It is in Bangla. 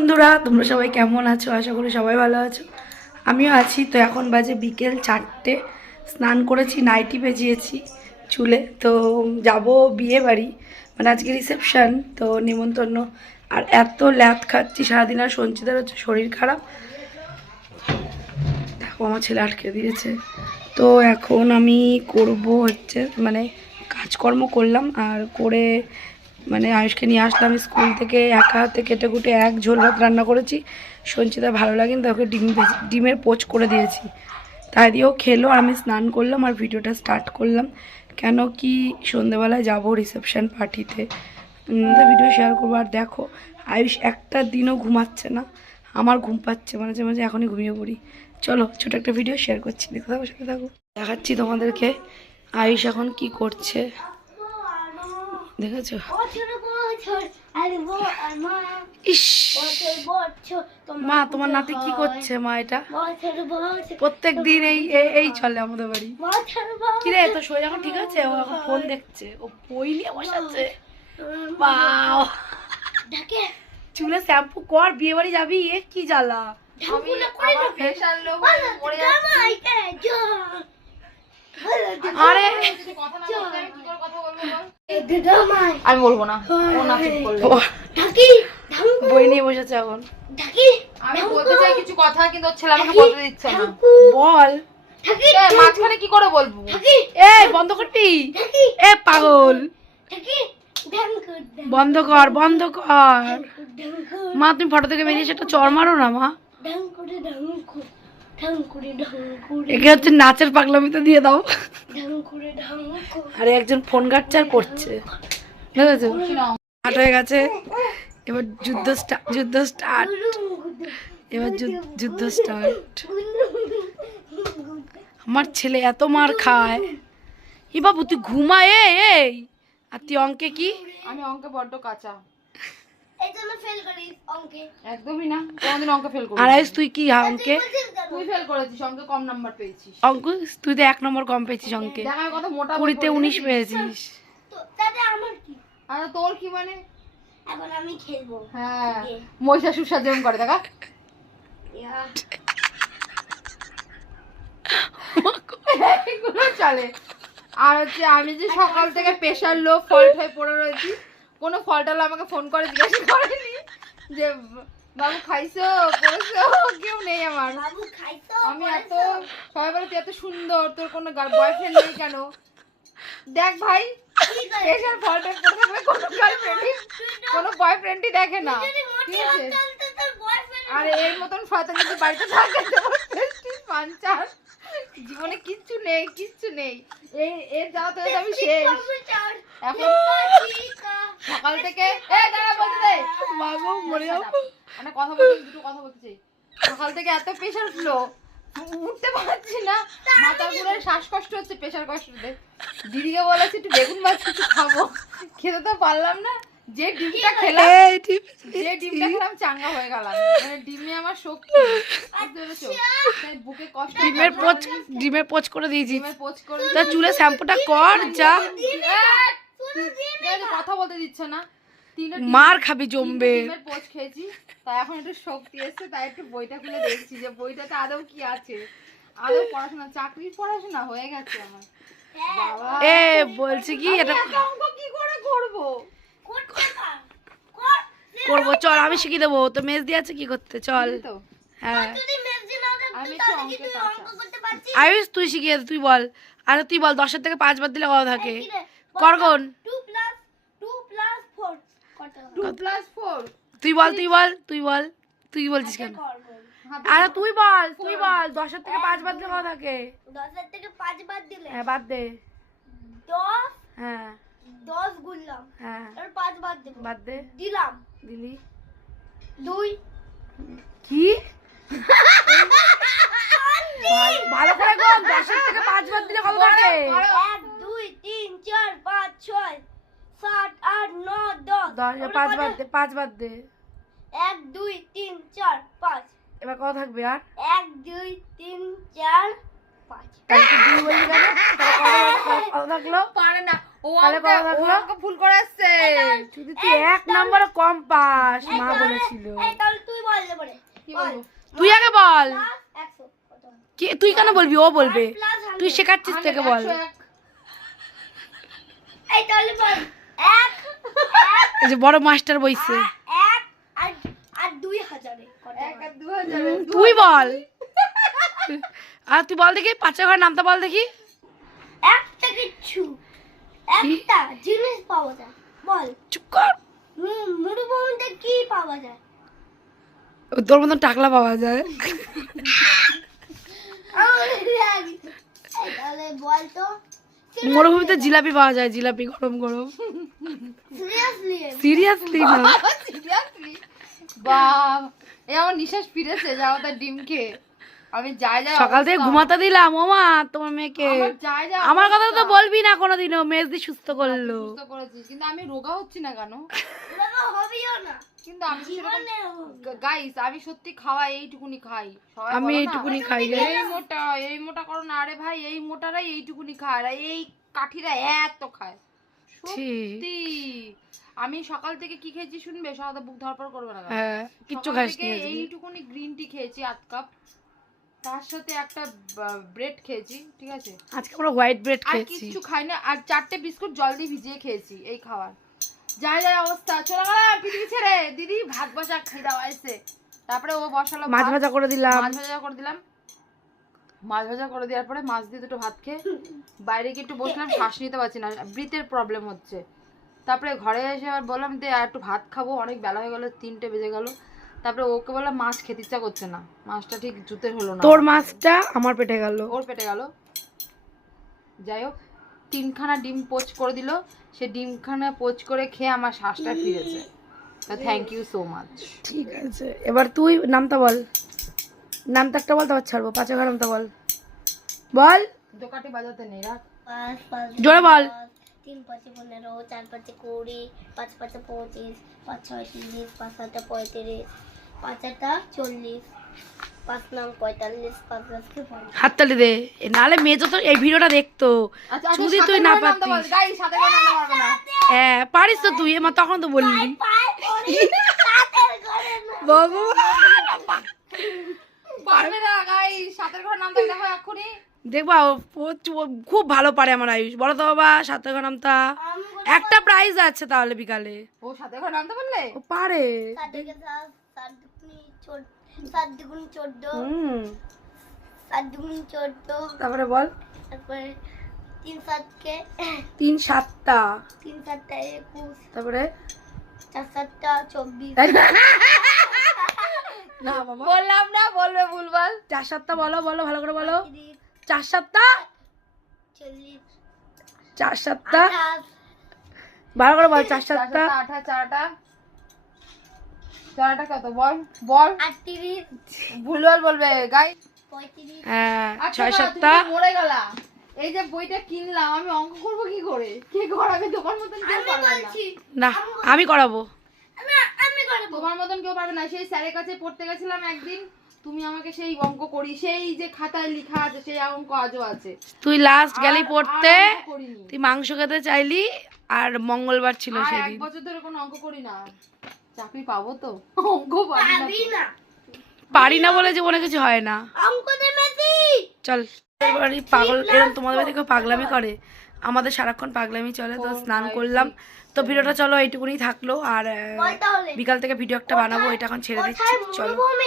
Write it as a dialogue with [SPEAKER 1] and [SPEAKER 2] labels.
[SPEAKER 1] বন্ধুরা তোমরা সবাই কেমন আছো আশা করি সবাই ভালো আছো আমিও আছি তো এখন বাজে বিকেল চারটে স্নান করেছি নাইটি ভেজিয়েছি চুলে তো যাব বিয়ে বাড়ি মানে আজকে রিসেপশান তো নিমন্ত্রণ আর এত ল্যাথ খাচ্ছি সারাদিন আর সঞ্চিতার হচ্ছে শরীর খারাপ দেখো আমার ছেলে আটকে দিয়েছে তো এখন আমি করব হচ্ছে মানে কাজকর্ম করলাম আর করে মানে আয়ুষকে নিয়ে আসলাম স্কুল থেকে একা হাতে কেটে কুটে এক ঝোল ভাত রান্না করেছি সঞ্চিতা ভালো লাগেনি তাকে ডিম ডিমের পোচ করে দিয়েছি তাই দিয়েও খেলো আর আমি স্নান করলাম আর ভিডিওটা স্টার্ট করলাম কেন কি সন্ধেবেলায় যাব রিসেপশান পার্টিতে ভিডিও শেয়ার করবো আর দেখো আয়ুষ একটা দিনও ঘুমাচ্ছে না আমার ঘুম পাচ্ছে মাঝে মাঝে এখনই ঘুমিয়ে পড়ি চলো ছোট একটা ভিডিও শেয়ার করছি দেখো থাকো সাথে থাকো দেখাচ্ছি তোমাদেরকে আয়ুষ এখন কি করছে দেখেছো মা তোমার নাতি কি করছে মা এটা প্রত্যেক দিন এই এই চলে আমাদের বাড়ি কি রে তো শরীর এখন ঠিক আছে ও এখন ফোন দেখছে ও বই নিয়ে বসাচ্ছে চুলে শ্যাম্পু কর বিয়ে বাড়ি যাবি এ কি জ্বালা আরে আমি বলবো না ও না ঠিক করলো বই নিয়ে বসেছে এখন
[SPEAKER 2] আমি বলতে চাই কিছু কথা কিন্তু ছেলে আমাকে বলতে দিচ্ছে না বল মাঝখানে কি করে বলবো
[SPEAKER 1] এ বন্ধ করটি এ পাগল বন্ধ কর বন্ধ কর মা তুমি ফটো থেকে বেরিয়ে সেটা চর মারো না মা একে হচ্ছে নাচের তো দিয়ে দাও আর একজন ফোন গাচ্চার করছে হয়ে গেছে এবার যুদ্ধ যুদ্ধ স্টার্ট এবার যুদ্ধ স্টার্ট আমার ছেলে এত মার খায় এ বাবু তুই ঘুমায় এই আর তুই অঙ্কে কি
[SPEAKER 2] আমি অঙ্কে বড্ড কাঁচা
[SPEAKER 3] অঙ্ক
[SPEAKER 2] ফেল তুই কি তুই ফেল করেছিস কম পেয়েছিস
[SPEAKER 1] অঙ্ক তুই তো এক নম্বর কম পেয়েছিস উনিশ পেয়েছিস
[SPEAKER 2] আর তোর কি মানে? আমি হ্যাঁ, করে চলে আর হচ্ছে আমি যে সকাল থেকে প্রেশার লোক ফল হয়ে পড়ে রয়েছি কোনো ফলটল আমাকে ফোন করে জিজ্ঞাসা করেনি যে বাবু খাইছো করেছো কেউ নেই আমার আমি এত সবাই বলে তুই এত সুন্দর তোর কোনো বয়ফ্রেন্ড নেই কেন দেখ ভাই স্পেশাল ফলটল করে কোনো গার্লফ্রেন্ডই কোনো বয়ফ্রেন্ডই দেখে না ঠিক আছে আর এর মতন শয়তান যদি বাড়িতে থাকে পাঞ্চার জীবনে কিচ্ছু নেই কিচ্ছু নেই এই এর যাও তো আমি শেষ এখন সকাল থেকে এ দাঁড়া বলতে দে
[SPEAKER 1] মাগো মরে যাও
[SPEAKER 2] মানে কথা বলছি দুটো কথা বলছি সকাল থেকে এত প্রেশার ফ্লো উঠতে পারছি না মাথা ঘুরে শ্বাসকষ্ট হচ্ছে প্রেশার কষ্ট দিদিকে বলেছি একটু বেগুন মাছ কিছু খাবো খেতে তো পারলাম না যে ডিমটা খেলাম যে ডিমটা খেলাম চাঙ্গা হয়ে গেলাম মানে ডিমে আমার শক্তি
[SPEAKER 1] বুকে কষ্ট ডিমের পোচ ডিমের পোচ করে দিয়েছি ডিমের পোচ করে তা চুলে শ্যাম্পুটা কর যা
[SPEAKER 2] কথা বলতে দিচ্ছে না
[SPEAKER 1] মার খাবি জমবে
[SPEAKER 2] পোচ খেয়েছি তাই এখন একটু শক্তি এসেছে তাই একটু বইটা খুলে দেখছি যে বইটাতে আদৌ কি আছে আদৌ পড়াশোনা চাকরির পড়াশোনা হয়ে গেছে আমার
[SPEAKER 1] হ্যাঁ। এ বলছি কি
[SPEAKER 2] এটা কি করে করবো
[SPEAKER 1] করবো চল আমি শিখিয়ে দেবো তো মেজ দিয়ে আছে কি করতে চল হ্যাঁ আয়ুষ তুই শিখিয়ে তুই বল আর তুই বল দশের থেকে পাঁচবার দিলে কত থাকে করগন তুই বল তুই বল তুই বল তুই বলছিস কেন আরে তুই বল তুই বল দশের থেকে পাঁচ বাদ দিলে কত থাকে
[SPEAKER 3] দশের থেকে পাঁচ বাদ দিলে
[SPEAKER 2] হ্যাঁ বাদ দে হ্যাঁ
[SPEAKER 3] দশ গুনলাম হ্যাঁ পাঁচ বাদ দেব বাদ দে দিলাম দিলি দুই
[SPEAKER 1] কি ভালো করে গুন দশের থেকে পাঁচ বাদ দিলে কত থাকে
[SPEAKER 3] এক দুই তিন চার পাঁচ ছয় সাত আট ন দশ
[SPEAKER 1] দশ পাঁচ বাদ দে পাঁচ বাদ দে
[SPEAKER 3] এক দুই তিন চার পাঁচ
[SPEAKER 1] এবার কত থাকবে আর
[SPEAKER 3] এক দুই তিন চার পাঁচ
[SPEAKER 1] দুই বলি কেন থাকলো
[SPEAKER 2] পারে না ও তুই
[SPEAKER 1] এক তুই আগে বল তুই কেন বলবি ও বলবে তুই শেখাচ্ছিস থেকে বল যে বড় মাস্টার বইছে তুই বল আর তুই বল দেখি পাঁচের ঘর নামটা বল দেখি
[SPEAKER 3] একটা কিচ্ছু একটা জিনিস পাওয়া যায় বল চুপ কর মরুভূমিতে কি পাওয়া যায়
[SPEAKER 1] তোর মতন টাকলা পাওয়া যায় মরুভূমিতে জিলাপি পাওয়া যায় জিলাপি গরম গরম সিরিয়াসলি না
[SPEAKER 2] এমন এ আমার নিঃশ্বাস ফিরেছে যাও তার ডিম খেয়ে আমি সকাল থেকে
[SPEAKER 1] ঘুমাতে দিলাম তোমার মেয়েকে আমার কথা তো বলবি না কোনোদিনও মেজদি সুস্থ করলো
[SPEAKER 2] কিন্তু আমি রোগা হচ্ছি না কেন আমি এই মোটা করো না আরে ভাই এই এইটুকুনি খায় আর এই কাঠিরা এত খায় সত্যি আমি সকাল থেকে কি খেয়েছি শুনবে সাদা বুক ধরপড় করবে না হ্যাঁ, কিচ্ছু এইটুকুনি গ্রিন টি খেয়েছি আধ কাপ তার সাথে একটা ব্রেড খেয়েছি ঠিক আছে
[SPEAKER 1] আজকে আমরা হোয়াইট ব্রেড খেয়েছি কিছু
[SPEAKER 2] খাই না আর চারটে বিস্কুট জল দিয়ে ভিজিয়ে খেয়েছি এই খাবার যা যা অবস্থা চলে গেলাম পৃথিবী ছেড়ে দিদি ভাত বসা খেয়ে দেওয়া হয়েছে তারপরে ও বসালো
[SPEAKER 1] মাছ ভাজা করে দিলাম মাছ
[SPEAKER 2] ভাজা করে দিলাম মাছ ভাজা করে দেওয়ার পরে মাছ দিয়ে দুটো ভাত খেয়ে বাইরে গিয়ে একটু বসলাম শ্বাস নিতে পারছি না ব্রিথের প্রবলেম হচ্ছে তারপরে ঘরে এসে আবার বললাম যে আর একটু ভাত খাবো অনেক বেলা হয়ে গেলো তিনটে বেজে গেলো তারপরে ওকে বলে মাছ খেতে ইচ্ছা করছে না মাছটা ঠিক জুতে হলো না
[SPEAKER 1] তোর মাছটা আমার পেটে গেল
[SPEAKER 2] ওর পেটে গেল যাই হোক তিনখানা ডিম পোচ করে দিল সে ডিমখানা পোচ করে খেয়ে আমার শ্বাসটা ফিরেছে তো থ্যাংক ইউ সো মাচ
[SPEAKER 1] ঠিক আছে এবার তুই নামটা বল নামটা একটা বল তারপর ছাড়বো পাঁচ ঘর নামটা বল বল
[SPEAKER 2] দোকাটি বাজাতে নেই রাখ
[SPEAKER 1] জোরে বল
[SPEAKER 3] পনেরো চার পাঁচে কুড়ি পাঁচ পাঁচে পঁচিশ পাঁচ ছয় তিরিশ পাঁচ সাতে পঁয়ত্রিশ এই
[SPEAKER 1] ভিডিওটা দেখতো আচ্ছা, আচ্ছা, তুই না হ্যাঁ পারিস তো তুই তখন তো বললি খুব ভালো পারে আমার আয়ুষ বলো তো বাবা সাতের ঘর নামতা একটা প্রাইজ আছে তাহলে বিকালে পারে তারপরে বল
[SPEAKER 3] তারপরে তিন সাতকে
[SPEAKER 1] তিন সাতটা
[SPEAKER 3] তিন সাতটা একুশ তারপরে চার সাতটা চব্বিশ
[SPEAKER 2] না বললাম না বলবে ভুলবাল
[SPEAKER 1] চার সাতটা বলো বলো ভালো করে বলো চার সাতটা চার সাতটা ভালো করে বলো চার সাতটা
[SPEAKER 2] আঠা চারটা কত বল বল বলবে
[SPEAKER 1] হ্যাঁ আচ্ছা, মরে
[SPEAKER 2] এই যে বইটা কিনলাম আমি অঙ্ক করব কি করে কে করাবে মতন কেউ পারবে
[SPEAKER 1] না আমি করাবো
[SPEAKER 2] তোমার মতন কেউ পারবে না সেই স্যারের কাছে পড়তে গেছিলাম একদিন তুমি আমাকে সেই অঙ্ক করি সেই যে খাতায় লেখা আছে সেই অঙ্ক আজও আছে
[SPEAKER 1] তুই লাস্ট গেলি পড়তে তুই মাংস খেতে চাইলি আর মঙ্গলবার ছিল সেই এক বছর
[SPEAKER 2] ধরে কোনো অঙ্ক করি না চাকরি পাবো তো অঙ্ক পারি
[SPEAKER 3] না
[SPEAKER 1] পারি না বলে জীবনে কিছু হয় না অঙ্ক চল পাগল এরকম তোমাদের বাড়ি কেউ পাগলামি করে আমাদের সারাক্ষণ পাগলামি চলে তো স্নান করলাম তো ভিডিওটা চলো এইটুকুনি থাকলো আর বিকাল থেকে ভিডিও একটা বানাবো এটা এখন ছেড়ে দিচ্ছি চলো